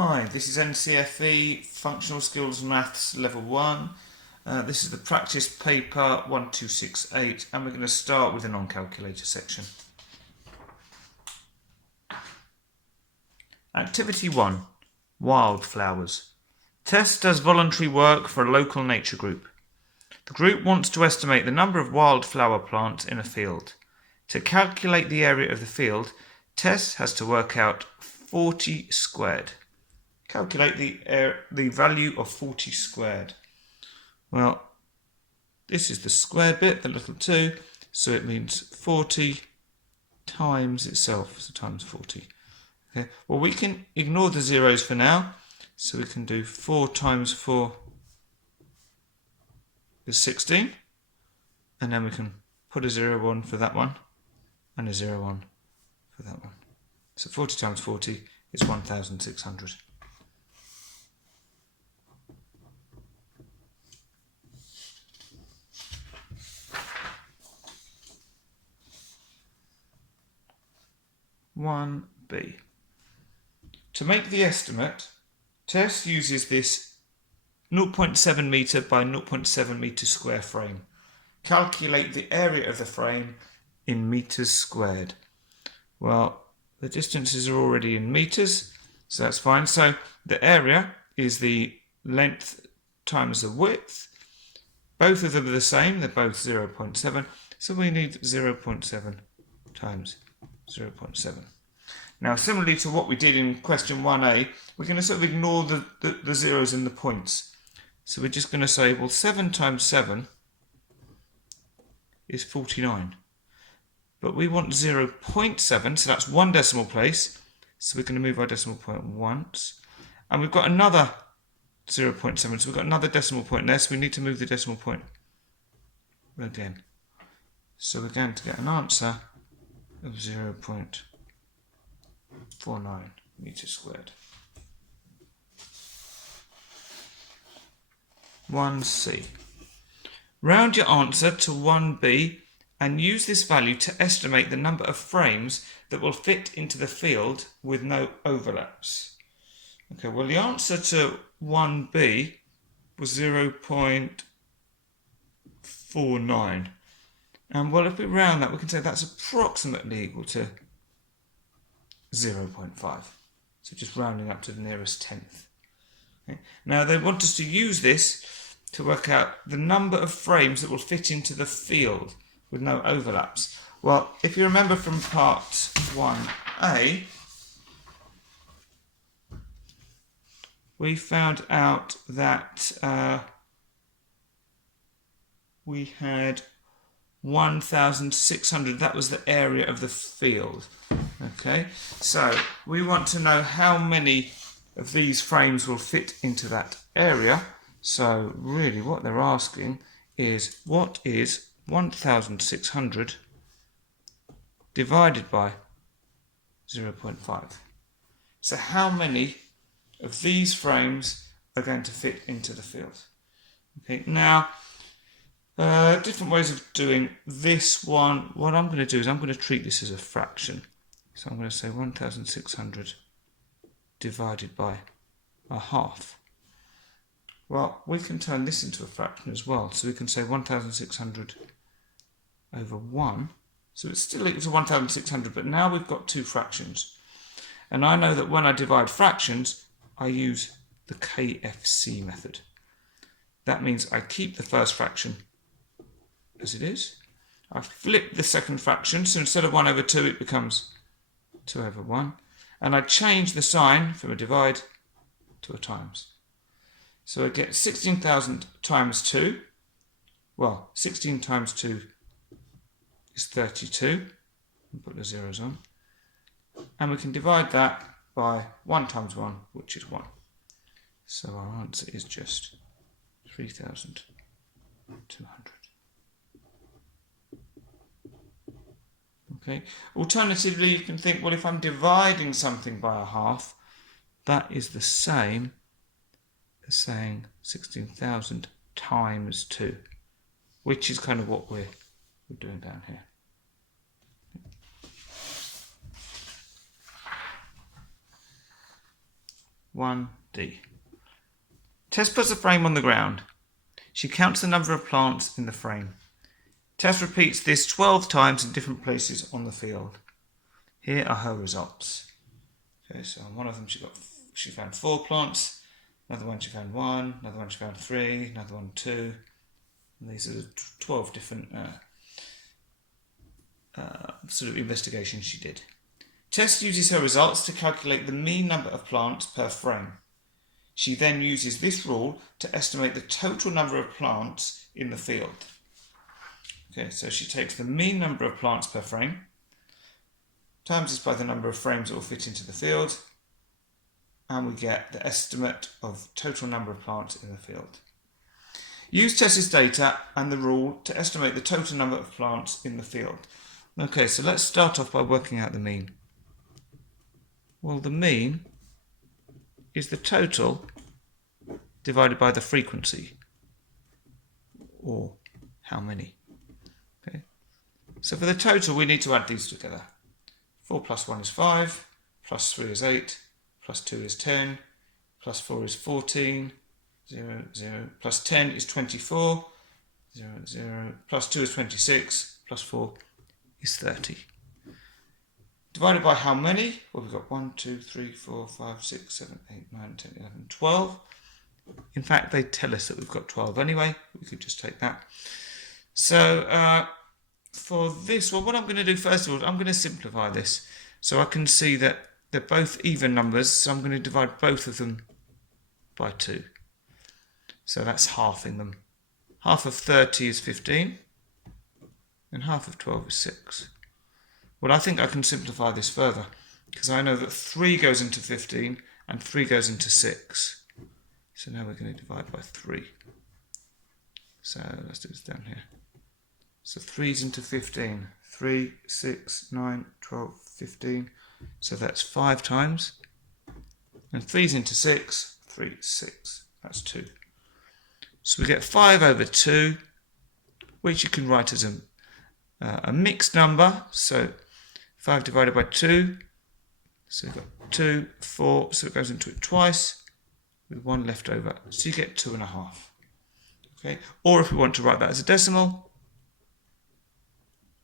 Hi, this is NCFE Functional Skills Maths Level 1. This is the practice paper 1268 and we're going to start with the non-calculator section. Activity 1. Wildflowers. Tess does voluntary work for a local nature group. The group wants to estimate the number of wildflower plants in a field. To calculate the area of the field, Tess has to work out 40 squared. Calculate the value of 40 squared. Well, this is the squared bit, the little 2, so it means 40 times itself, so times 40. Okay. Well, we can ignore the zeros for now, so we can do 4 times 4 is 16, and then we can put a 0 on for that one, and a 0 on for that one. So 40 times 40 is 1,600. (1b). To make the estimate, Tess uses this 0.7 metre by 0.7 metre square frame. Calculate the area of the frame in metres squared. Well, the distances are already in metres, so that's fine. So the area is the length times the width. Both of them are the same, they're both 0.7, so we need 0.7 times 0.7. Now, similarly to what we did in question 1a, we're going to sort of ignore the zeros and the points. So we're just going to say, well, 7 times 7 is 49. But we want 0.7, so that's one decimal place. So we're going to move our decimal point once. And we've got another 0.7, so we've got another decimal point there, so we need to move the decimal point again. So we're going to get an answer of 0.49 meters squared. 1c. Round your answer to 1b and use this value to estimate the number of frames that will fit into the field with no overlaps. Okay, well, the answer to 1b was 0.49. And well, if we round that, we can say that's approximately equal to 0.5. So just rounding up to the nearest tenth. Okay. Now they want us to use this to work out the number of frames that will fit into the field with no overlaps. Well, if you remember from part 1a, we found out that we had 1,600, that was the area of the field. Okay, so we want to know how many of these frames will fit into that area. So really what they're asking is, what is 1,600 divided by 0.5? So how many of these frames are going to fit into the field? Okay, now different ways of doing this one. What I'm going to do is I'm going to treat this as a fraction. So I'm going to say 1,600 divided by a half. Well, we can turn this into a fraction as well. So we can say 1,600 over 1. So it's still equal to 1,600, but now we've got two fractions. And I know that when I divide fractions, I use the KFC method. That means I keep the first fraction as it is. I flip the second fraction, so instead of 1 over 2, it becomes 2 over 1. And I change the sign from a divide to a times. So I get 16,000 times 2. Well, 16 times 2 is 32. I'll put the zeros on. And we can divide that by 1 times 1, which is 1. So our answer is just 3,200. Okay. Alternatively, you can think, well, if I'm dividing something by a half, that is the same as saying 16,000 times 2, which is kind of what we're doing down here. 1D. Tess puts the frame on the ground. She counts the number of plants in the frame. Tess repeats this 12 times in different places on the field. Here are her results. Okay, so on one of them she found 4 plants, another one she found 1, another one she found 3, another one 2. And these are the 12 different sort of investigations she did. Tess uses her results to calculate the mean number of plants per frame. She then uses this rule to estimate the total number of plants in the field. Okay, so she takes the mean number of plants per frame, times this by the number of frames that will fit into the field, and we get the estimate of total number of plants in the field. Use Tess's data and the rule to estimate the total number of plants in the field. Okay, so let's start off by working out the mean. Well, the mean is the total divided by the frequency, or how many. Okay. So for the total, we need to add these together. 4 plus 1 is 5, plus 3 is 8, plus 2 is 10, plus 4 is 14, 0, 0, plus 10 is 24, 0, 0, plus 2 is 26, plus 4 is 30. Divided by how many? Well, we've got 1, 2, 3, 4, 5, 6, 7, 8, 9, 10, 11, 12. In fact, they tell us that we've got 12 anyway. We could just take that. So for this one, what I'm going to do first of all, I'm going to simplify this. So I can see that they're both even numbers, so I'm going to divide both of them by 2. So that's halving them. Half of 30 is 15, and half of 12 is 6. Well, I think I can simplify this further, because I know that 3 goes into 15 and 3 goes into 6. So now we're going to divide by 3. So let's do this down here. So 3's into 15. 3, 6, 9, 12, 15. So that's 5 times. And 3's into 6. 3, 6. That's 2. So we get 5 over 2, which you can write as a mixed number. So 5 divided by 2. So we've got 2, 4. So it goes into it twice with 1 left over. So you get 2.5. Okay. Or if we want to write that as a decimal,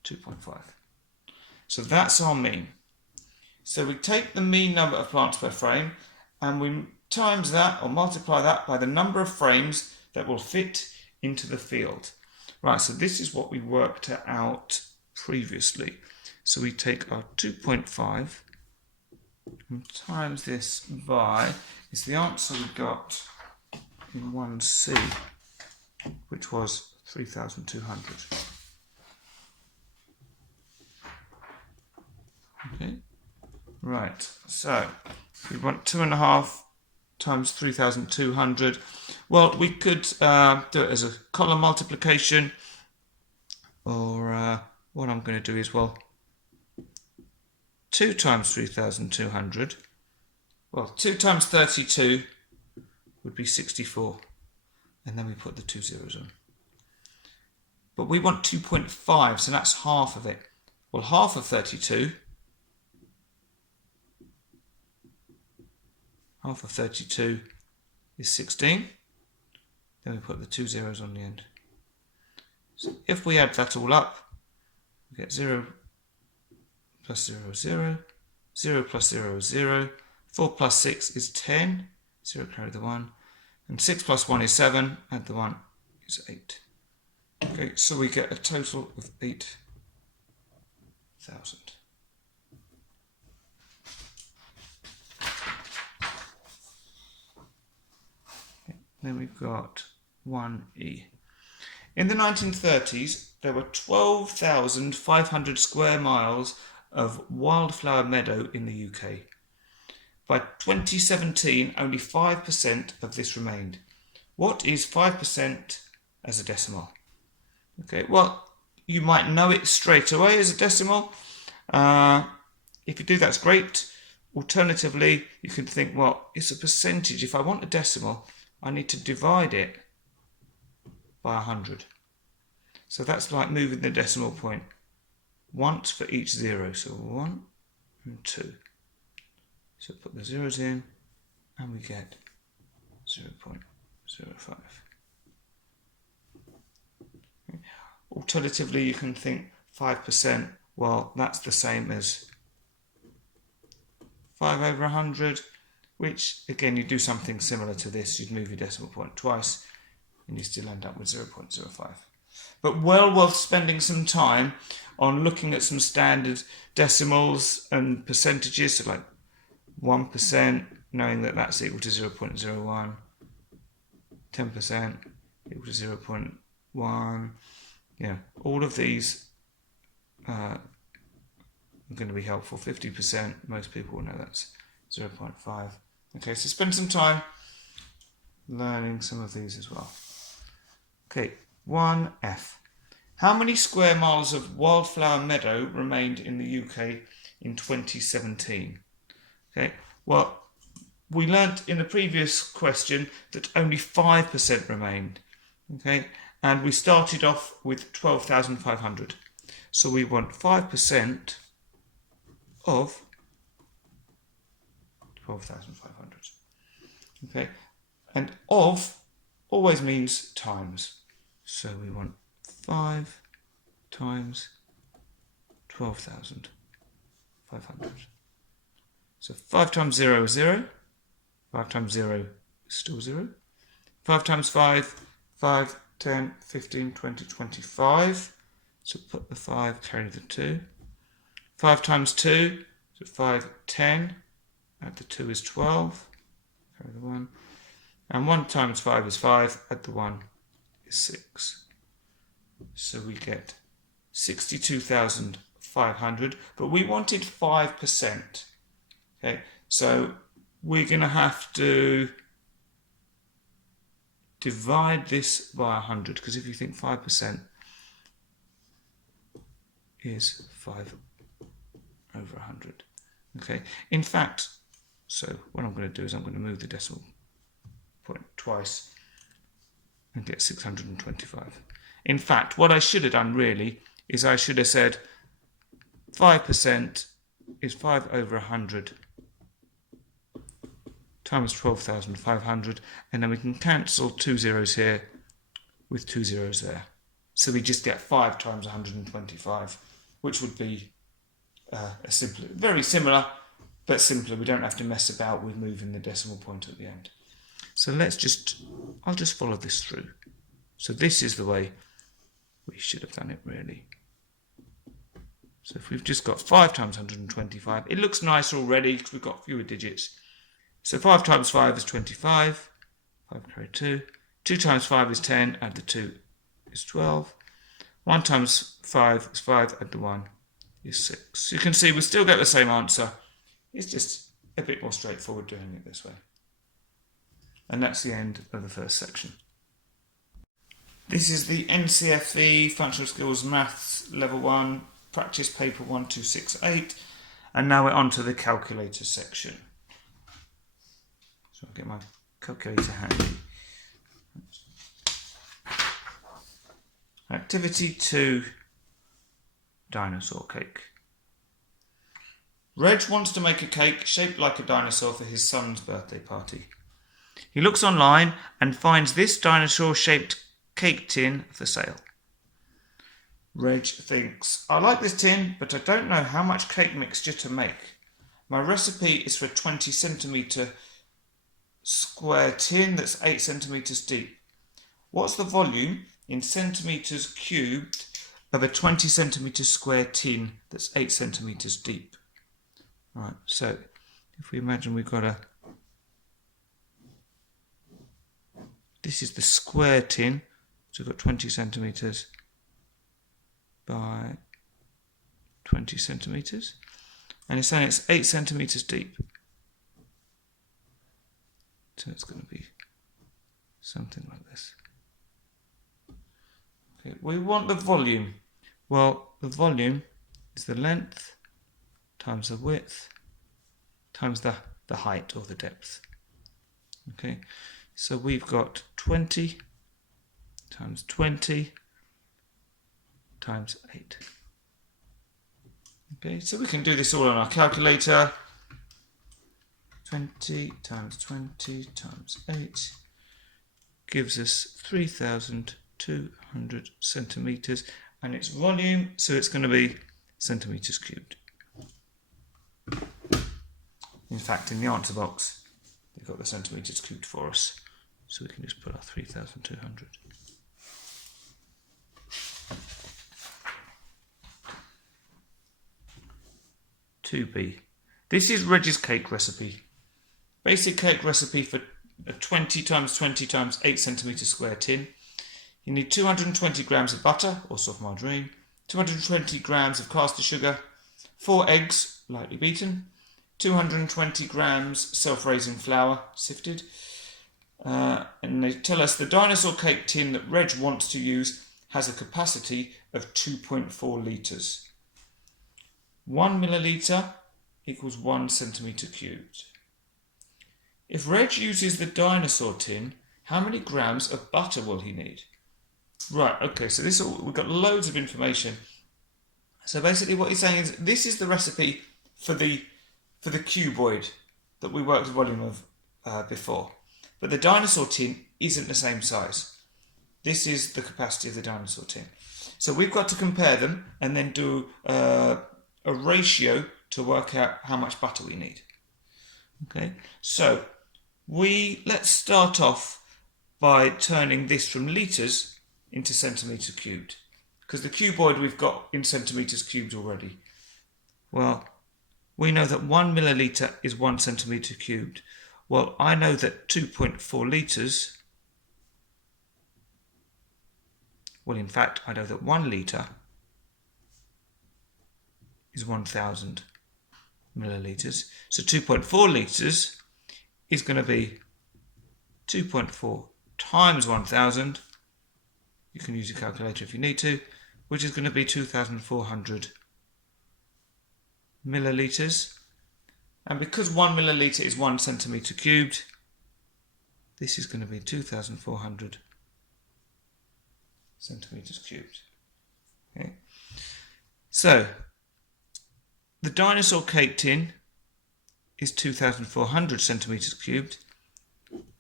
2.5. So that's our mean. So we take the mean number of plants per frame and we times that or multiply that by the number of frames that will fit into the field. Right, so this is what we worked out previously. So we take our 2.5 and times this by, is the answer we got in 1C, which was 3,200. Okay, right, so we want 2.5 times 3,200. Well, we could do it as a column multiplication, or what I'm going to do is, well, 2 times 3,200, well, 2 times 32 would be 64, and then we put the 2 zeros on. But we want 2.5, so that's half of it. Well, half of 32, half of 32 is 16. Then we put the 2 zeros on the end. So if we add that all up, we get 0 plus 0 is 0, 0 plus 0 is 0, 4 plus 6 is 10, 0 carry the 1, and 6 plus 1 is 7, add the 1 is 8. Okay, so we get a total of 8,000. Then we've got 1E. In the 1930s, there were 12,500 square miles of wildflower meadow in the UK. By 2017, only 5% of this remained. What is 5% as a decimal? Okay, well, you might know it straight away as a decimal. If you do, that's great. Alternatively, you can think, well, it's a percentage. If I want a decimal, I need to divide it by 100. So that's like moving the decimal point once for each 0. So 1 and 2. So put the zeros in and we get 0.05. Alternatively, you can think 5%, well, that's the same as 5 over 100, which, again, you do something similar to this. You'd move your decimal point twice, and you still end up with 0.05. But well worth spending some time on looking at some standard decimals and percentages, so like 1%, knowing that that's equal to 0.01, 10% equal to 0.1. Yeah, all of these are going to be helpful. 50%, most people will know that's 0.5. Okay, so spend some time learning some of these as well. Okay, 1F. How many square miles of wildflower meadow remained in the UK in 2017? Okay, well, we learnt in the previous question that only 5% remained. Okay, and we started off with 12,500. So we want 5% of 12,500. Okay, and of always means times. So we want 5 times 12,500. So 5 times 0 is 0. 5 times 0 is still 0. 5 times 5, 5, 10, 15, 20, 25. So put the 5, carry the 2. 5 times 2, so 5, 10. Add the 2 is 12. Carry the 1. And 1 times 5 is 5. Add the 1 is 6. So we get 62,500. But we wanted 5%. Okay, so we're going to have to divide this by 100, because if you think 5% is 5 over 100. Okay, in fact, so what I'm going to do is I'm going to move the decimal point twice and get 625. In fact, what I should have done really is I should have said 5% is 5 over 100 times 12,500, and then we can cancel 2 zeros here with 2 zeros there. So we just get 5 times 125, which would be very similar, but simpler. We don't have to mess about with moving the decimal point at the end. So I'll just follow this through. So this is the way we should have done it really. So if we've just got 5 times 125, it looks nicer already because we've got fewer digits. So 5 times 5 is 25, 5 carry 2. 2 times 5 is 10, add the 2 is 12. 1 times 5 is 5, add the 1 is 6. So you can see we still get the same answer. It's just a bit more straightforward doing it this way. And that's the end of the first section. This is the NCFE Functional Skills Maths Level 1 Practice Paper 1268. And now we're on to the calculator section. So I'll get my calculator handy. Activity 2, dinosaur cake. Reg wants to make a cake shaped like a dinosaur for his son's birthday party. He looks online and finds this dinosaur-shaped cake tin for sale. Reg thinks, I like this tin, but I don't know how much cake mixture to make. My recipe is for a 20 centimetre square tin that's 8 centimetres deep. What's the volume in centimetres cubed of a 20 centimetre square tin that's 8 centimetres deep? Right, so if we imagine we've got this is the square tin, so we've got 20 centimetres by 20 centimetres, and it's saying it's 8 centimetres deep. So it's going to be something like this. Okay, we want the volume. Well, the volume is the length times the width times the height or the depth. Okay, so we've got 20 times 20 times 8. Okay, so we can do this all on our calculator. 20 times 20 times 8 gives us 3,200 centimetres, and its volume, so it's going to be centimetres cubed. In fact, in the answer box, they've got the centimetres cubed for us, so we can just put our 3,200. (2b). This is Reg's cake recipe. Basic cake recipe for a 20 times 20 times 8 centimetre square tin. You need 220 grams of butter or soft margarine, 220 grams of caster sugar, 4 eggs lightly beaten, 220 grams self-raising flour sifted, and they tell us the dinosaur cake tin that Reg wants to use has a capacity of 2.4 litres. 1 millilitre equals 1 centimetre cubed. If Reg uses the dinosaur tin, how many grams of butter will he need? Right, okay, so we've got loads of information. So basically what he's saying is this is the recipe for the cuboid that we worked the volume of before. But the dinosaur tin isn't the same size. This is the capacity of the dinosaur tin. So we've got to compare them and then do a ratio to work out how much butter we need. Okay, so let's start off by turning this from litres into centimetre cubed, because the cuboid we've got in centimetres cubed already. Well, we know that 1 millilitre is 1 centimetre cubed. Well, I know that 2.4 litres, well, in fact, I know that 1 litre is 1,000 millilitres. So 2.4 litres is going to be 2.4 times 1,000. You can use your calculator if you need to, which is going to be 2,400 millilitres. And because 1 millilitre is 1 centimetre cubed, this is going to be 2,400 centimetres cubed. Okay. So the dinosaur cake tin is 2,400 centimetres cubed.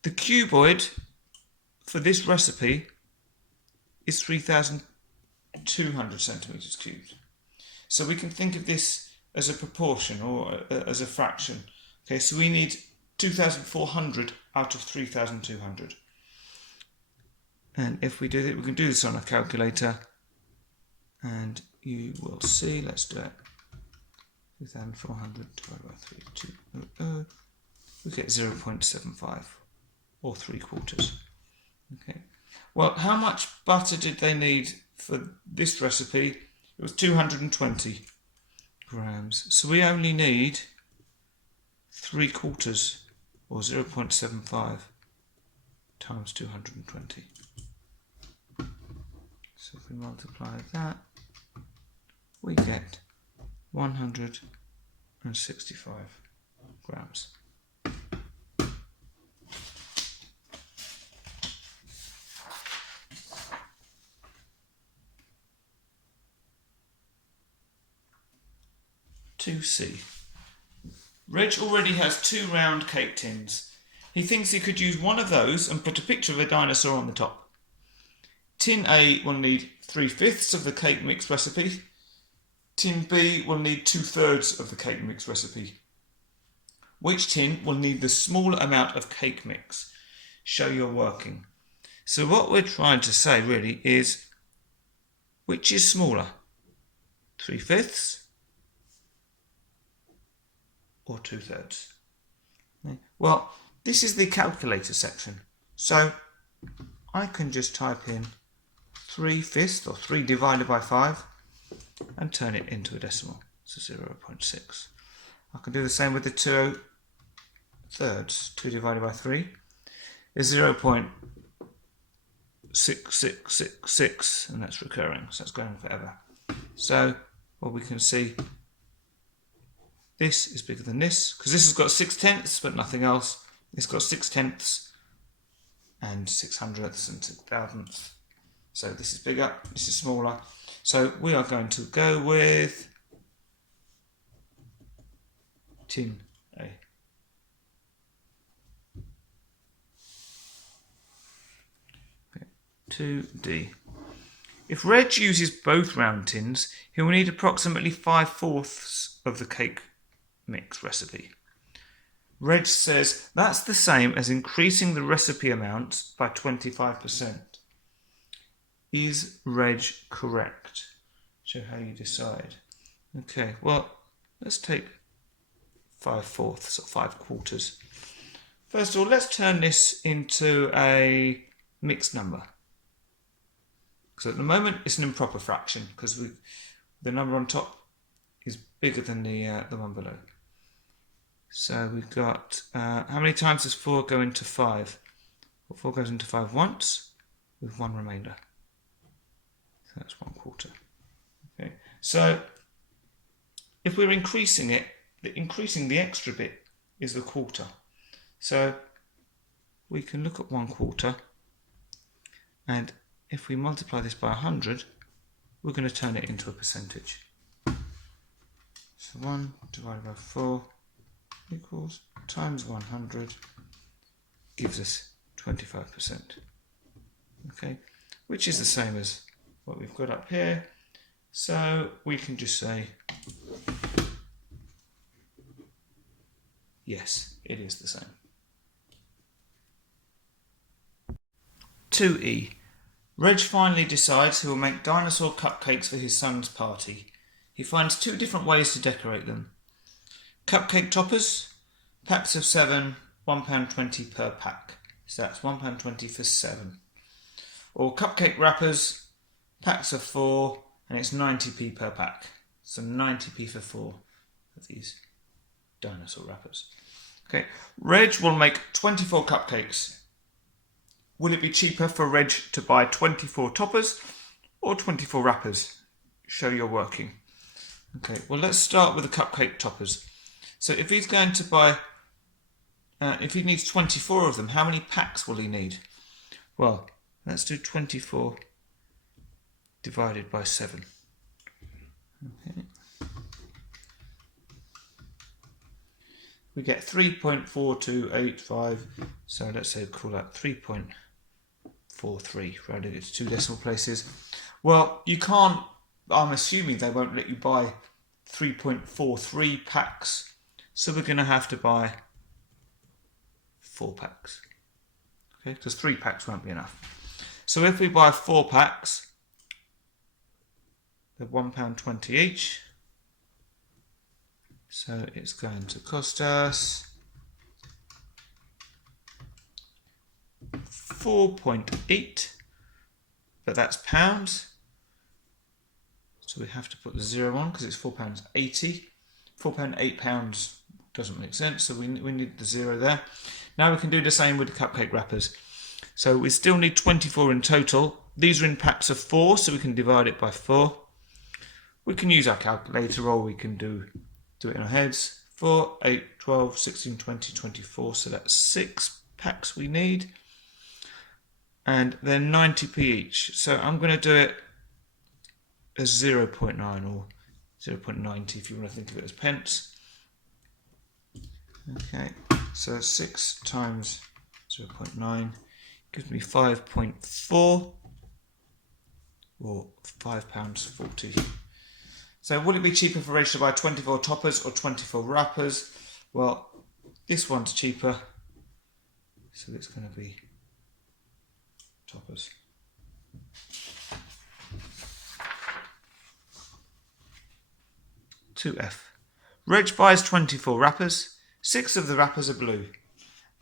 The cuboid for this recipe is 3,200 centimetres cubed. So we can think of this as a proportion or as a fraction. Okay, so we need 2,400 out of 3,200. And if we do it, we can do this on a calculator, and you will see, let's do it. 2,400 divided by 3,200, we get 0.75 or 3/4. Okay. Well, how much butter did they need for this recipe? It was 220 grams. So we only need 3/4 or 0.75 times 220. So if we multiply that, we get 165 grams. (2c). Reg already has 2 round cake tins. He thinks he could use one of those and put a picture of a dinosaur on the top. Tin A will need 3/5 of the cake mix recipe. Tin B will need 2/3 of the cake mix recipe. Which tin will need the smaller amount of cake mix? Show your working. So what we're trying to say really is, which is smaller? 3/5 or 2/3? Well, this is the calculator section. So I can just type in 3/5 or 3 divided by 5 and turn it into a decimal, so 0.6. I can do the same with the 2/3. 2 divided by 3 is 0.6666, and that's recurring, so that's going forever. So, well, we can see this is bigger than this, because this has got 6/10 but nothing else. It's got 6/10 and 600ths and 6,000ths. So this is bigger, this is smaller. So we are going to go with tin A. 2D. If Reg uses both round tins, he will need approximately 5/4 of the cake mix recipe. Reg says that's the same as increasing the recipe amount by 25%. Is Reg correct? Show how you decide. Okay, well, let's take 5/4 or 5/4. First of all, let's turn this into a mixed number. So at the moment, it's an improper fraction because the number on top is bigger than the one below. So we've got, how many times does 4 go into 5? Well, 4 goes into 5 once with one remainder. So that's 1/4. Okay. So if we're increasing it, increasing the extra bit is the quarter. So we can look at 1/4, and if we multiply this by 100, we're going to turn it into a percentage. So 1 divided by 4 equals times 100 gives us 25%. Okay, which is the same as what we've got up here. So we can just say, yes, it is the same. 2E. Reg finally decides he will make dinosaur cupcakes for his son's party. He finds 2 different ways to decorate them. Cupcake toppers, packs of 7, £1.20 per pack. So that's £1.20 for 7. Or cupcake wrappers, packs of 4, and it's 90p per pack. So 90p for 4 of these dinosaur wrappers. Okay, Reg will make 24 cupcakes. Will it be cheaper for Reg to buy 24 toppers or 24 wrappers? Show you're working. Okay, well, let's start with the cupcake toppers. So if he's going to buy, if he needs 24 of them, how many packs will he need? Well, let's do 24 divided by 7. Okay. We get 3.4285, so let's say call that 3.43, rounded it to 2 decimal places. Well, you can't, I'm assuming they won't let you buy 3.43 packs, so we're going to have to buy 4 packs. Okay, because 3 packs won't be enough. So if we buy 4 packs, they're £1.20 each. So it's going to cost us 4.8, but that's pounds. So we have to put the 0 on because it's £4.80. £4.8 doesn't make sense, so we need the 0 there. Now we can do the same with the cupcake wrappers. So we still need 24 in total. These are in packs of 4, so we can divide it by 4. We can use our calculator, or we can do it in our heads. 4, 8, 12, 16, 20, 24. So that's 6 packs we need. And they're 90p each. So I'm going to do it as 0.9 or 0.90 if you want to think of it as pence. Okay, so 6 times 0.9 gives me 5.4 or £5.40. So would it be cheaper for Rach to buy 24 toppers or 24 wrappers? Well, this one's cheaper, so it's going to be toppers. (2F). Reg buys 24 wrappers. 6 of the wrappers are blue.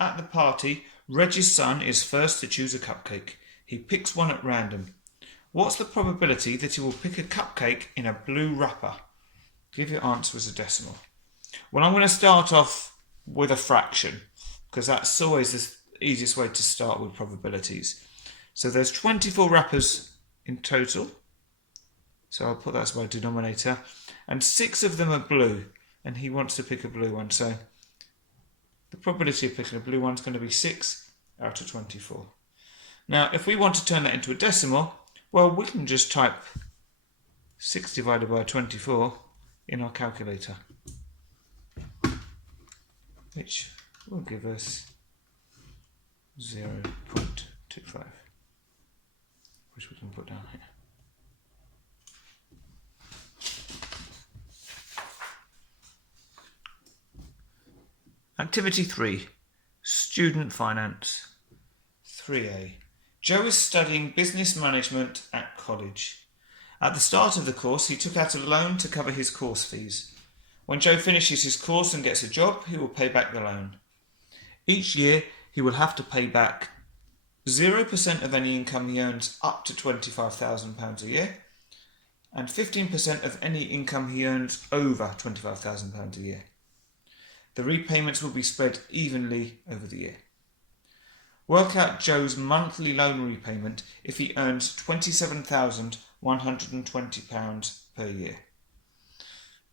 At the party, Reg's son is first to choose a cupcake. He picks one at random. What's the probability that he will pick a cupcake in a blue wrapper? Give your answer as a decimal. Well, I'm going to start off with a fraction because that's always the easiest way to start with probabilities. So there's 24 wrappers in total. So I'll put that as my denominator. And 6 of them are blue, and he wants to pick a blue one. So the probability of picking a blue one is going to be 6 out of 24. Now, if we want to turn that into a decimal, well, we can just type 6 divided by 24 in our calculator, which will give us 0.25. which we can put down here. Activity 3, Student Finance. 3a. Joe is studying business management at college. At the start of the course, he took out a loan to cover his course fees. When Joe finishes his course and gets a job, he will pay back the loan. Each year, he will have to pay back 0% of any income he earns up to £25,000 a year, and 15% of any income he earns over £25,000 a year. The repayments will be spread evenly over the year. Work out Joe's monthly loan repayment if he earns £27,120 per year.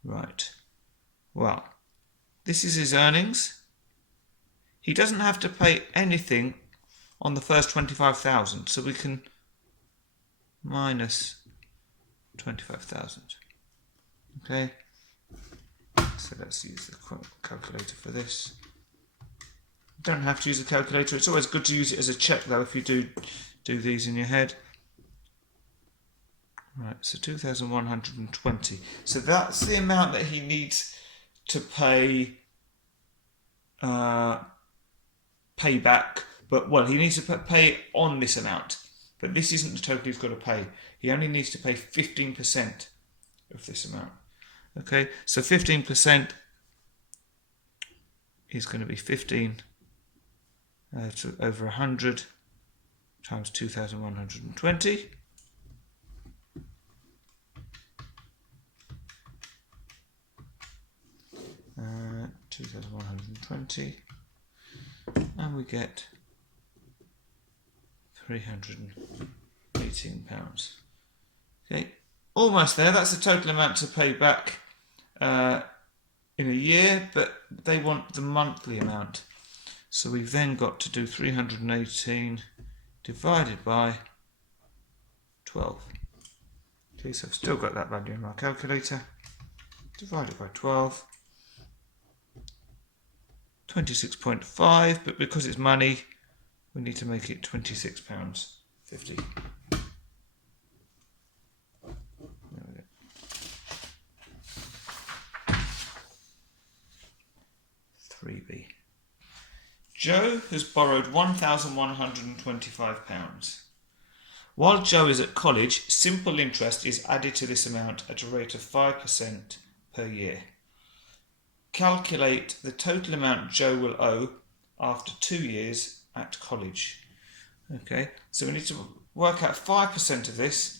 Right. Well, this is his earnings. He doesn't have to pay anything on the first 25,000, so we can minus 25,000. Okay. So let's use the calculator for this. You don't have to use the calculator. It's always good to use it as a check, though, if you do these in your head. Right, so 2,120. So that's the amount that he needs to pay back. But, well, he needs to pay on this amount. But this isn't the total he's got to pay. He only needs to pay 15% of this amount. Okay, so 15% is going to be 15 over 100 times 2,120. Uh, 2,120, and we get £318. Okay, almost there. That's the total amount to pay back in a year, but they want the monthly amount. So we've then got to do 318 divided by 12. Okay, so I've still got that value in my calculator. Divided by 12. 26.5, but because it's money, we need to make it £26.50. 3b. Joe has borrowed £1,125. While Joe is at college, simple interest is added to this amount at a rate of 5% per year. Calculate the total amount Joe will owe after 2 years at college. Okay, so we need to work out 5% of this,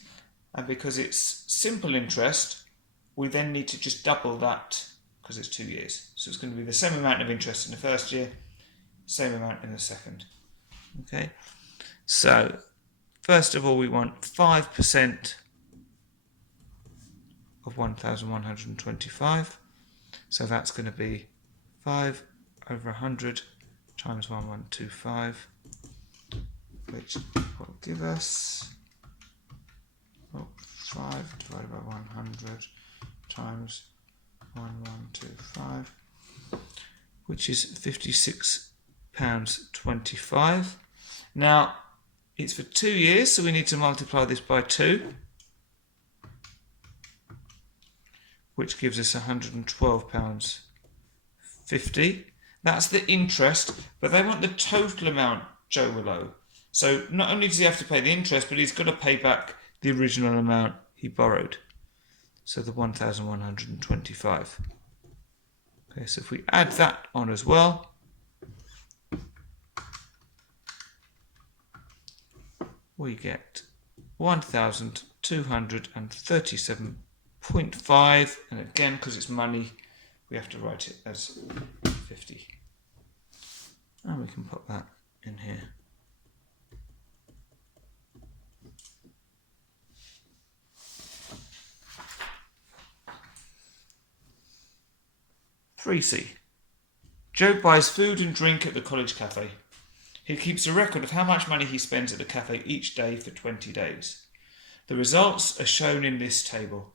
and because it's simple interest, we then need to just double that because it's 2 years. So it's going to be the same amount of interest in the first year, same amount in the second. Okay, so first of all, we want 5% of 1,125. So that's going to be 5 over 100 times 1125, which will give us 5 divided by 100 times 1125, which is £56.25. Now, it's for 2 years, so we need to multiply this by 2, which gives us £112.50. That's the interest, but they want the total amount Joe will owe. So not only does he have to pay the interest, but he's got to pay back the original amount he borrowed. So the 1,125. Okay, so if we add that on as well, we get 1,237.5, and again, because it's money, we have to write it as 50. And we can put that in here. (3c). Joe buys food and drink at the college cafe. He keeps a record of how much money he spends at the cafe each day for 20 days. The results are shown in this table.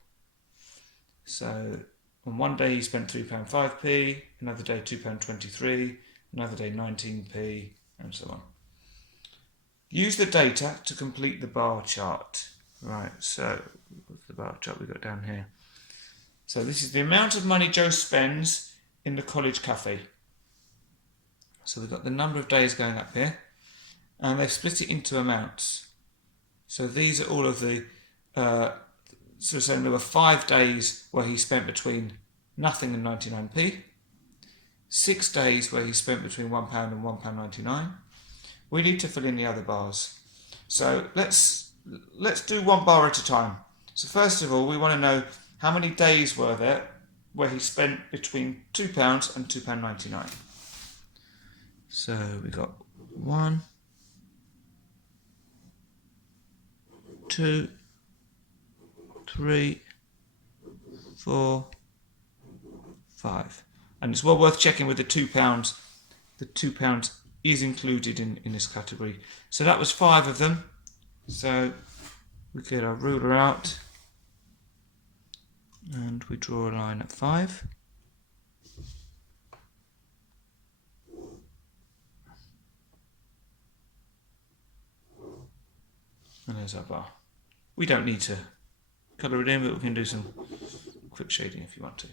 So on one day he spent £3.5p, another day £2.23, another day 19p, and so on. Use the data to complete the bar chart. Right, so what's the bar chart we got down here? So this is the amount of money Joe spends in the college cafe. So we've got the number of days going up here, and they've split it into amounts. So these are all of the, so saying there were 5 days where he spent between nothing and 99p, 6 days where he spent between £1 and £1.99. We need to fill in the other bars. So let's do one bar at a time. So first of all, we want to know how many days were there where he spent between £2 and £2.99. So we got 1, 2, 3, 4, 5. And it's well worth checking with the £2. The £2 is included in this category. So that was 5 of them. So we get our ruler out and we draw a line at 5. And there's our bar. We don't need to colour it in, but we can do some quick shading if you want to.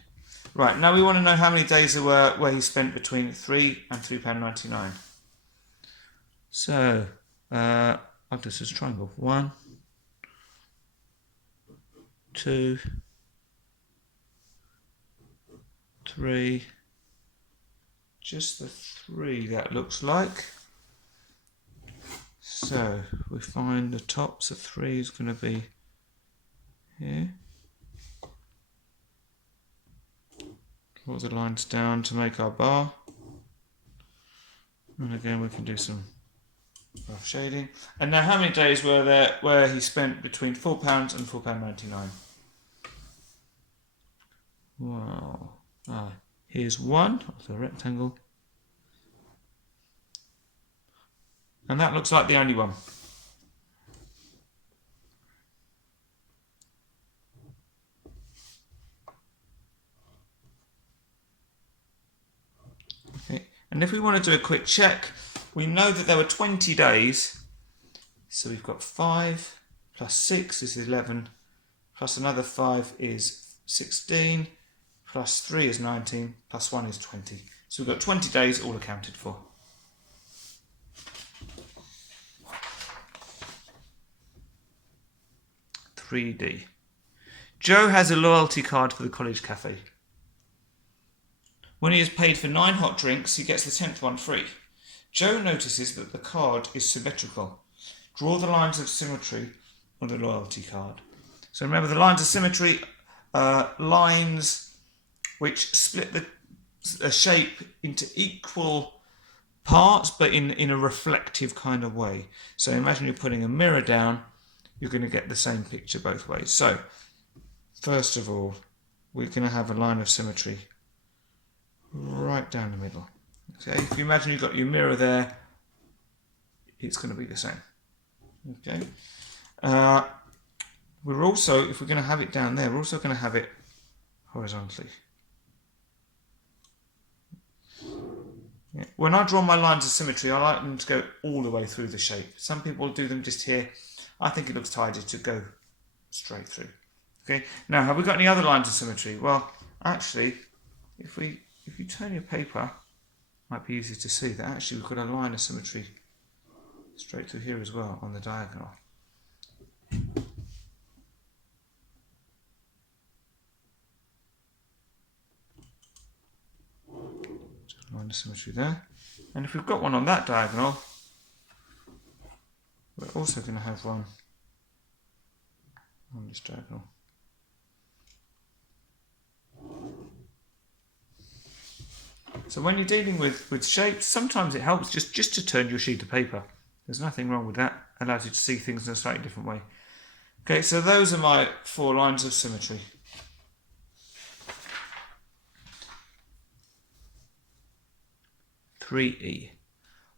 Right, now we want to know how many days there were where he spent between £3 and £3.99. So, I'll do this as a triangle. 1, 2, 3, just the 3 that looks like. So we find the top, so 3 is going to be here. Draw the lines down to make our bar. And again we can do some rough shading. And now how many days were there where he spent between £4 and £4.99? Wow. Here's 1, so a rectangle. And that looks like the only one. Okay. And if we want to do a quick check, we know that there were 20 days. So we've got 5 plus 6 is 11, plus another 5 is 16, plus 3 is 19, plus 1 is 20. So we've got 20 days all accounted for. D. Joe has a loyalty card for the college cafe. When he has paid for 9 hot drinks, he gets the 10th one free. Joe notices that the card is symmetrical. Draw the lines of symmetry on the loyalty card. So remember, the lines of symmetry are lines which split a shape into equal parts, but in a reflective kind of way. So imagine you're putting a mirror down, you're going to get the same picture both ways. So, first of all, we're going to have a line of symmetry right down the middle. Okay, if you imagine you've got your mirror there, it's going to be the same. Okay. We're also, if we're going to have it down there, we're also going to have it horizontally. Yeah. When I draw my lines of symmetry, I like them to go all the way through the shape. Some people do them just here. I think it looks tidy to go straight through. Okay. Now, have we got any other lines of symmetry? Well, actually, if you turn your paper, it might be easy to see that actually we've got a line of symmetry straight through here as well on the diagonal. Line of symmetry there. And if we've got one on that diagonal, we're also going to have one on this diagonal. So when you're dealing with shapes, sometimes it helps just to turn your sheet of paper. There's nothing wrong with that. It allows you to see things in a slightly different way. Okay, so those are my 4 lines of symmetry. (3e).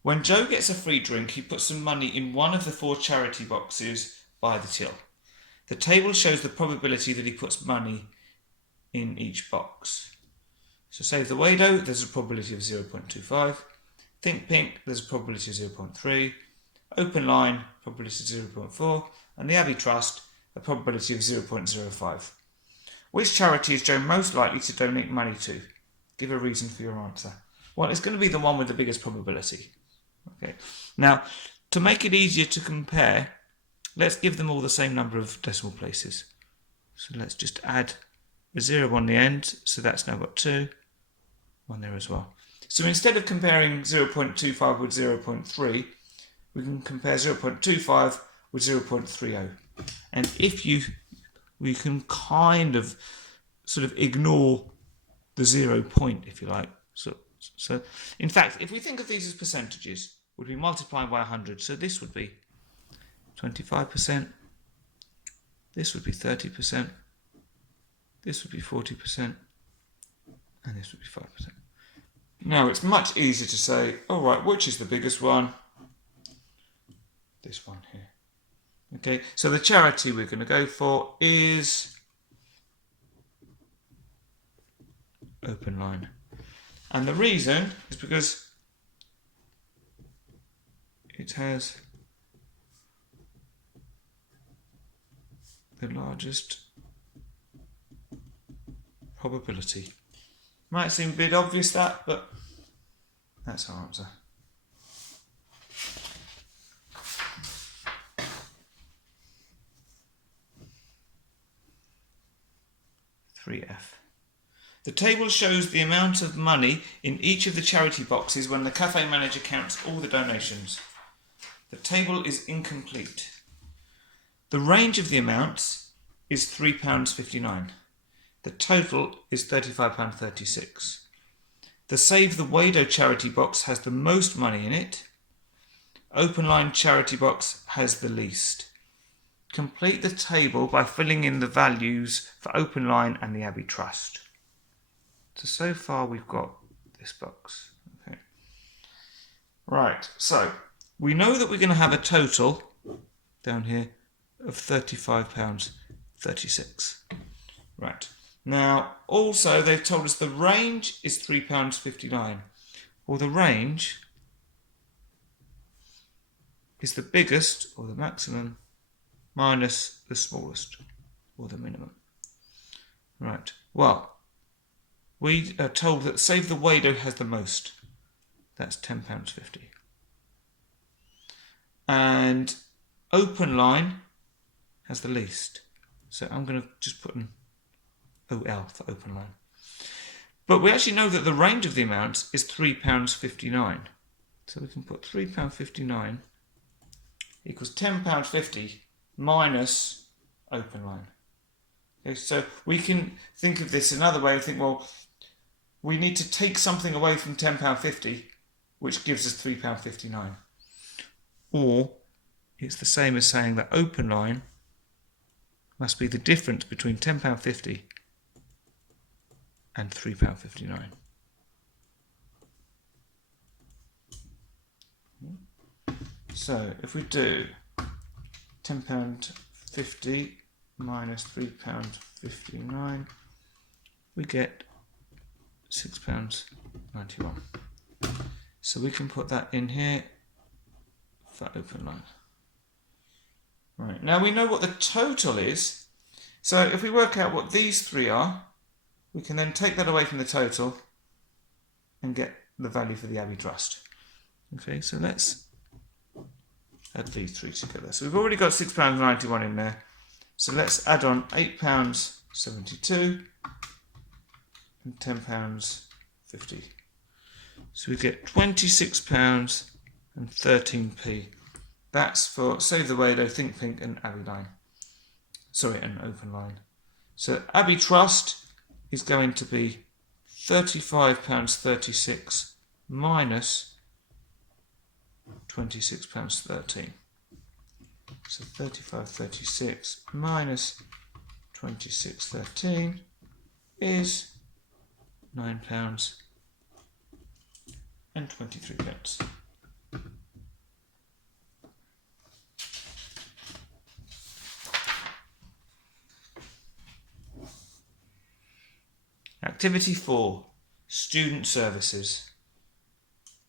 When Joe gets a free drink, he puts some money in one of the 4 charity boxes by the till. The table shows the probability that he puts money in each box. So Save the Wado, there's a probability of 0.25. Think Pink, there's a probability of 0.3. Open line, probability 0.4, and the Abbey Trust, a probability of 0.05. Which charity is Joe most likely to donate money to? Give a reason for your answer. Well, it's going to be the one with the biggest probability. Okay. Now, to make it easier to compare, let's give them all the same number of decimal places. So let's just add a 0 on the end, so that's now got 2, 1 there as well. So instead of comparing 0.25 with 0.3, we can compare 0.25 with 0.30. And we can kind of sort of ignore the 0 point, if you like. So in fact, if we think of these as percentages, we'd be multiplying by 100. So this would be 25%, this would be 30%, this would be 40%, and this would be 5%. Now it's much easier to say, all right, which is the biggest one? This one here. Okay, so the charity we're going to go for is Open Line. And the reason is because it has the largest probability. Might seem a bit obvious that, but that's our answer. F. The table shows the amount of money in each of the charity boxes when the cafe manager counts all the donations. The table is incomplete. The range of the amounts is £3.59. The total is £35.36. The Save the Wado charity box has the most money in it. Open Line charity box has the least. Complete the table by filling in the values for Open Line and the Abbey Trust. So far we've got this box. Okay. Right, so we know that we're going to have a total down here of £35.36. Right, now also they've told us the range is £3.59. Well, the range is the biggest, or the maximum, minus the smallest, or the minimum. Right, well, we are told that Save the Wado has the most. That's £10.50. And Open Line has the least. So I'm going to just put an OL for Open Line. But we actually know that the range of the amounts is £3.59. So we can put £3.59 equals £10.50 minus Open Line. Okay, so we can think of this another way and think, well, we need to take something away from £10.50, which gives us £3.59. Or it's the same as saying that Open Line must be the difference between £10.50 and £3.59. So if we do £10.50 minus £3.59, we get £6.91. So we can put that in here for Open Line. Right, now we know what the total is. So if we work out what these three are, we can then take that away from the total and get the value for the Abbey Trust. Okay, so let's add these three together. So we've already got £6.91 in there. So let's add on £8.72 and £10.50. So we get £26.13. That's for Save the Wado, Think Pink and Abbey Line. Sorry, and Open Line. So Abbey Trust is going to be £35.36 minus £26.13. So 35.36 minus 26.13 is £9.23. Activity 4, Student Services.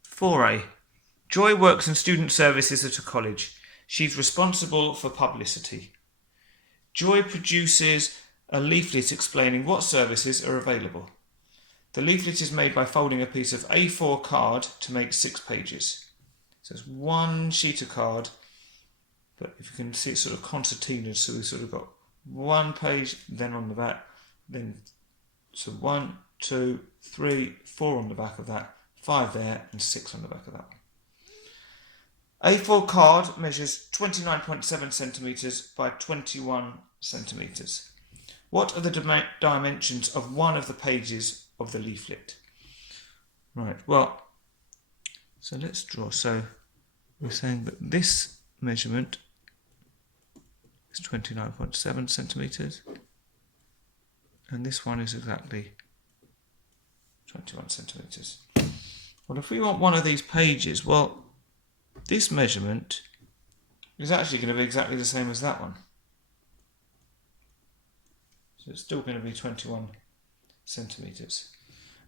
4A. Joy works in student services at a college. She's responsible for publicity. Joy produces a leaflet explaining what services are available. The leaflet is made by folding a piece of A4 card to make 6 pages. So it's one sheet of card, but if you can see it's sort of concertinaed, so we've sort of got one page, then on the back, then so 1, 2, 3, 4 on the back of that, 5 there, and 6 on the back of that one. A4 card measures 29.7 centimetres by 21 centimetres. What are the dimensions of one of the pages of the leaflet? Right, well, so let's draw. So we're saying that this measurement is 29.7 centimetres, and this one is exactly 21 centimetres. Well, if we want one of these pages, well, this measurement is actually going to be exactly the same as that one. So it's still going to be 21 centimetres.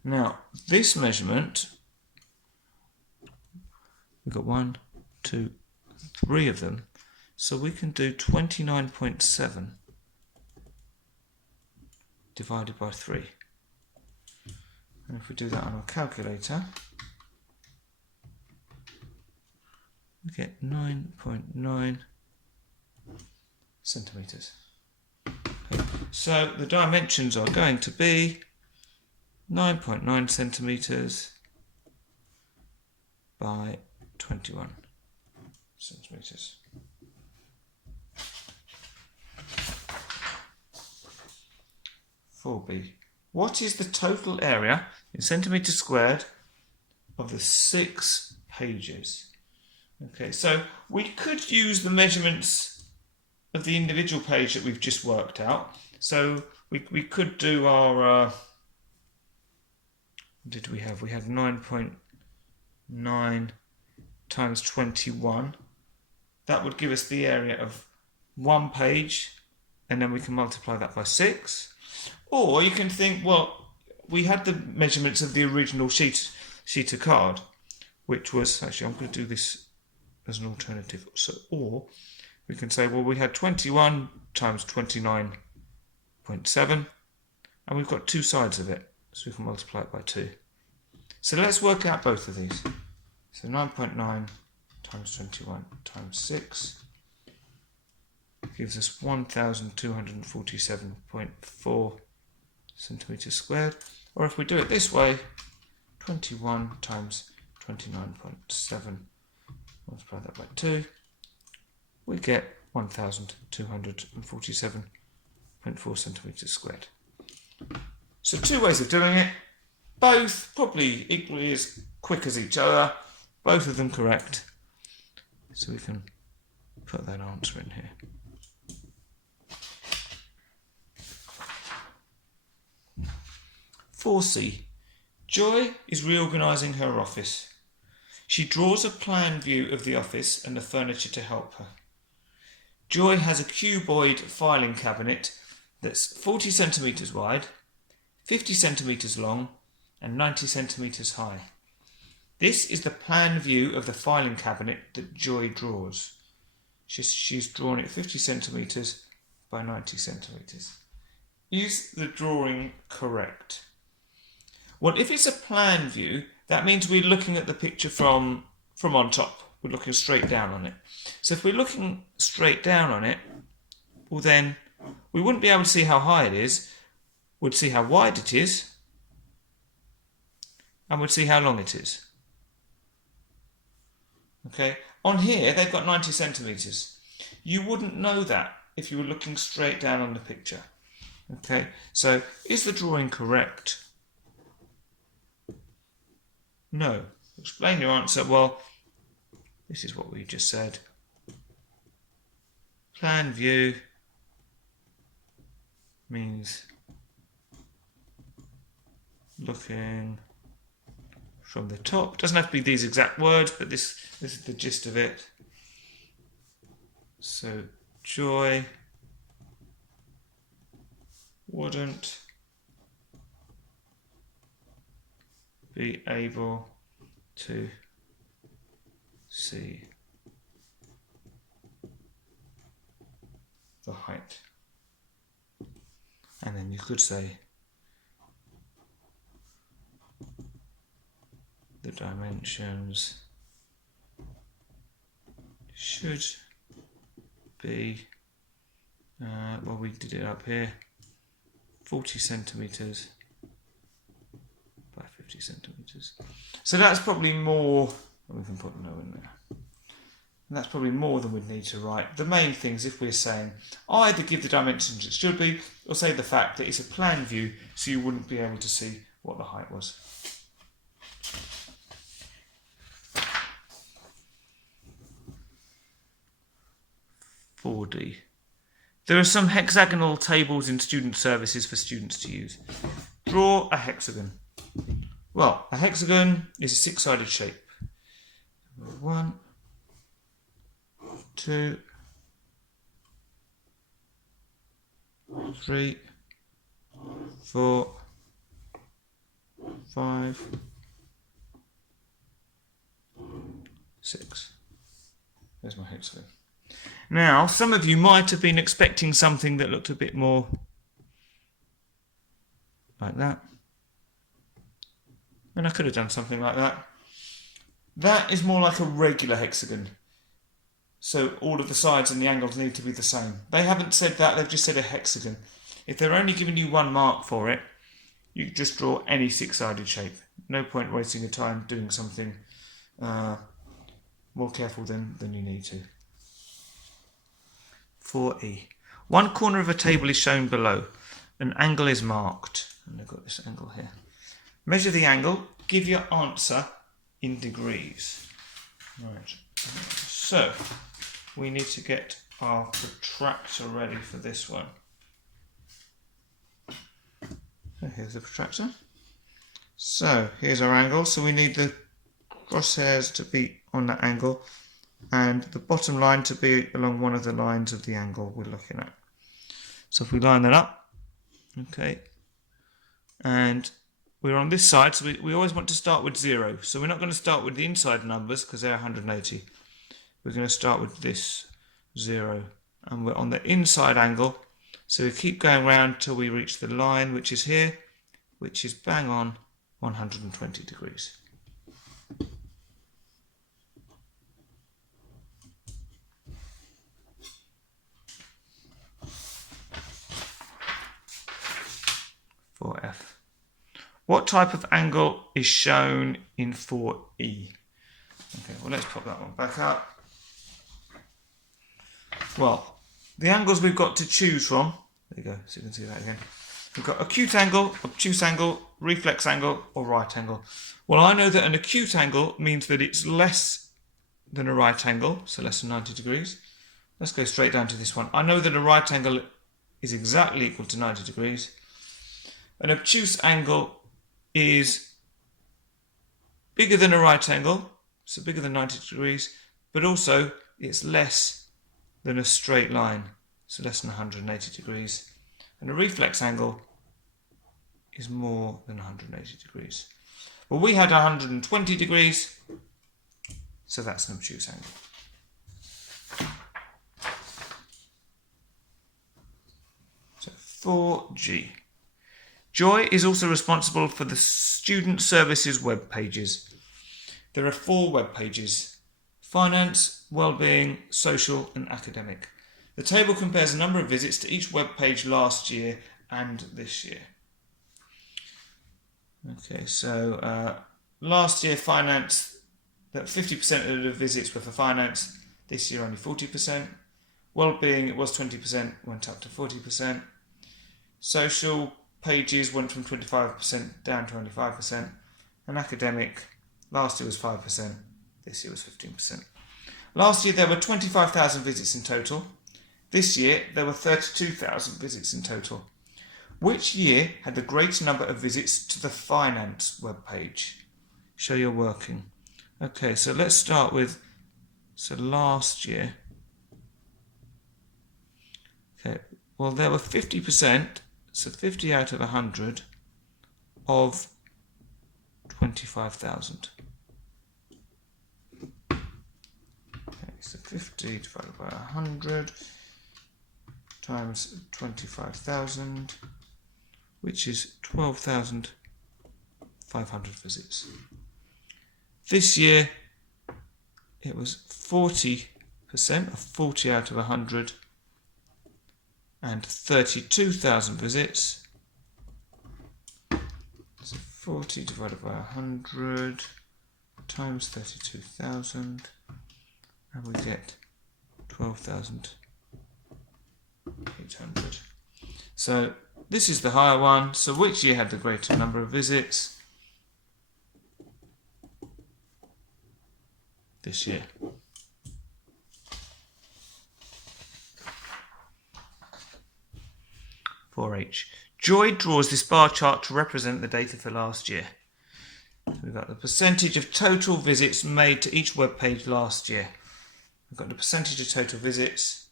Now, this measurement, we've got 1, 2, 3 of them. So we can do 29.7 divided by 3. And if we do that on our calculator, we get 9.9 centimetres. Okay. So the dimensions are going to be 9.9 centimetres by 21 centimetres. (4b). What is the total area in centimetres squared of the 6 pages? Okay, so we could use the measurements of the individual page that we've just worked out. So we could do our, what did we have? We had 9.9 times 21. That would give us the area of one page, and then we can multiply that by 6. Or you can think, well, we had the measurements of the original sheet of card, which was, actually I'm going to do this as an alternative. So, or we can say, well, we had 21 times 29.7, and we've got 2 sides of it, so we can multiply it by 2. So let's work out both of these. So 9.9 times 21 times 6 gives us 1,247.4 centimetres squared. Or if we do it this way, 21 times 29.7, multiply that by 2, we get 1,247.4 centimetres squared. So 2 ways of doing it, both probably equally as quick as each other, both of them correct. So we can put that answer in here. (4c). Joy is reorganising her office. She draws a plan view of the office and the furniture to help her. Joy has a cuboid filing cabinet that's 40 centimetres wide, 50 centimetres long, and 90 centimetres high. This is the plan view of the filing cabinet that Joy draws. She's drawn it 50 centimetres by 90 centimetres. Is the drawing correct? Well, if it's a plan view, that means we're looking at the picture from on top. We're looking straight down on it. So if we're looking straight down on it, well then we wouldn't be able to see how high it is. We'd see how wide it is, and we'd see how long it is. Okay, on here they've got 90 centimetres. You wouldn't know that if you were looking straight down on the picture. Okay, so is the drawing correct? No. Explain your answer. Well, this is what we just said. Plan view means looking from the top. Doesn't have to be these exact words, but this is the gist of it. So Joy wouldn't be able to see the height. And then you could say the dimensions should be, well, we did it up here, 40 centimetres by 50 centimetres. So that's probably more, we can put no in there. And that's probably more than we'd need to write. The main things, if we're saying, either give the dimensions it should be, or say the fact that it's a plan view, so you wouldn't be able to see what the height was. (4D). There are some hexagonal tables in student services for students to use. Draw a hexagon. Well, a hexagon is a six-sided shape. 1, 2, 3, 4, 5, 6. There's my hexagon. Now, some of you might have been expecting something that looked a bit more like that. And I could have done something like that. That is more like a regular hexagon. So all of the sides and the angles need to be the same. They haven't said that, they've just said a hexagon. If they're only giving you one mark for it, you just draw any six-sided shape. No point wasting your time doing something more careful than you need to. 4E. One corner of a table is shown below. An angle is marked. And I've got this angle here. Measure the angle. Give your answer in degrees. Right. So, we need to get our protractor ready for this one. So here's the protractor. So, here's our angle. So we need the crosshairs to be on that angle, and the bottom line to be along one of the lines of the angle we're looking at. So if we line that up, okay, and we're on this side, so we always want to start with 0. So we're not going to start with the inside numbers because they're 180. We're going to start with this 0, and we're on the inside angle, so we keep going round till we reach the line which is here, which is bang on 120 degrees. For F. What type of angle is shown in 4E? Okay, well, let's pop that one back up. Well, the angles we've got to choose from, there you go, so you can see that again. We've got acute angle, obtuse angle, reflex angle, or right angle. Well, I know that an acute angle means that it's less than a right angle, so less than 90 degrees. Let's go straight down to this one. I know that a right angle is exactly equal to 90 degrees. An obtuse angle is bigger than a right angle, so bigger than 90 degrees, but also it's less than a straight line, so less than 180 degrees. And a reflex angle is more than 180 degrees. Well, we had 120 degrees, so that's an obtuse angle. So 4G. Joy is also responsible for the student services web pages. There are 4 web pages: finance, well-being, social and academic. The table compares the number of visits to each web page last year and this year. Okay, so last year finance, that 50% of the visits were for finance. This year only 40%. Well-being, it was 20%, went up to 40%. Social pages went from 25% down to only 5%, and academic, last year was 5%, this year was 15%. Last year there were 25,000 visits in total. This year there were 32,000 visits in total. Which year had the greater number of visits to the finance webpage? Show your working. Okay, so let's start with, so last year. Okay, well there were 50%, so 50 out of 100 of 25,000. so 50 divided by 100 times 25,000, which is 12,500 visits. This year it was 40%, 40 out of 100, and 32,000 visits. So 40 divided by 100 times 32,000, and we get 12,800. So this is the higher one. So which year had the greater number of visits? This year. (4H). Joy draws this bar chart to represent the data for last year. So we've got the percentage of total visits made to each web page last year. We've got the percentage of total visits.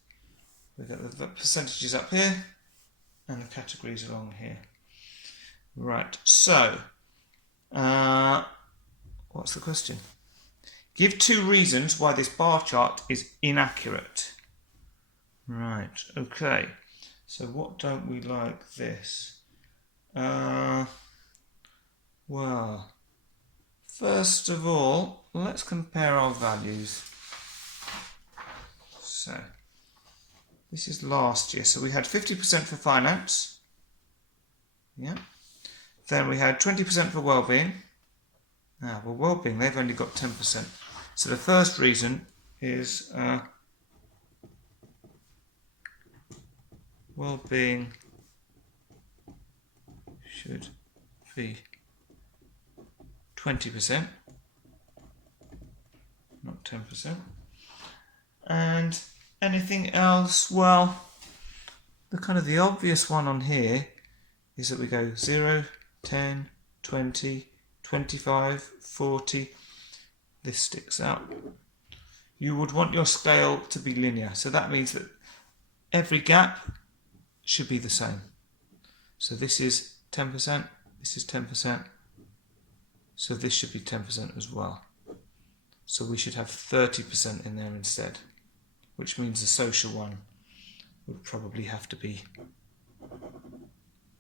We've got the percentages up here and the categories along here. Right, so what's the question? Give 2 reasons why this bar chart is inaccurate. Right, okay. So what don't we like this? Well, first of all, let's compare our values. So this is last year. So we had 50% for finance. Yeah. Then we had 20% for well-being. Well, well-being, they've only got 10%. So the first reason is well-being should be 20%, not 10%. And anything else? Well, the obvious one on here is that we go 0, 10, 20, 25, 40. This sticks out. You would want your scale to be linear. So that means that every gap should be the same. So this is 10%, this is 10%. So this should be 10% as well. So we should have 30% in there instead, which means the social one would probably have to be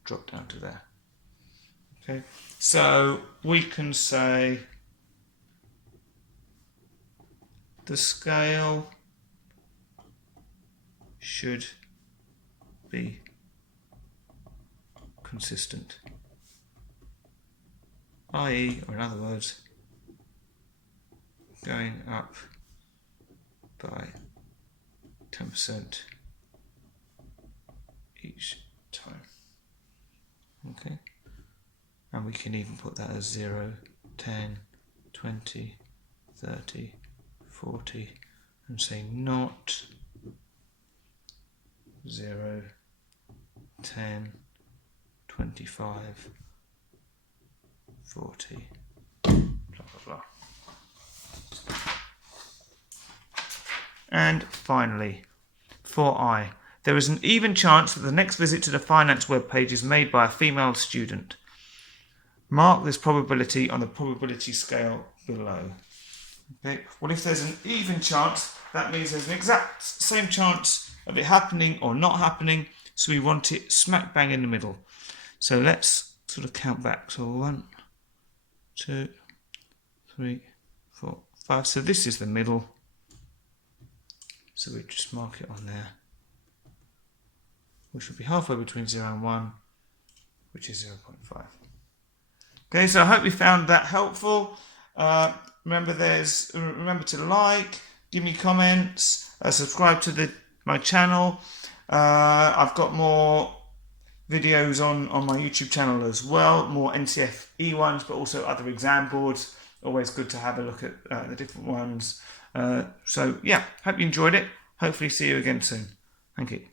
dropped down to there. Okay, so we can say the scale should be consistent, i.e., or in other words, going up by 10% each time. Okay, and we can even put that as 0, 10, 20, 30, 40, and say not 0, 10, 25, 40, blah, blah, blah. And finally, for I, there is an even chance that the next visit to the finance web page is made by a female student. Mark this probability on the probability scale below. Okay. Well, if there's an even chance, that means there's an exact same chance of it happening or not happening, so we want it smack bang in the middle. So let's sort of count back. So 1, 2, 3, 4, 5. So this is the middle. So we just mark it on there, which would be halfway between 0 and 1, which is 0.5. Okay, so I hope you found that helpful. Remember to like, give me comments, subscribe to my channel. I've got more videos on my YouTube channel as well, more NCFE ones, but also other exam boards. Always good to have a look at the different ones. So yeah, hope you enjoyed it. Hopefully see you again soon. Thank you.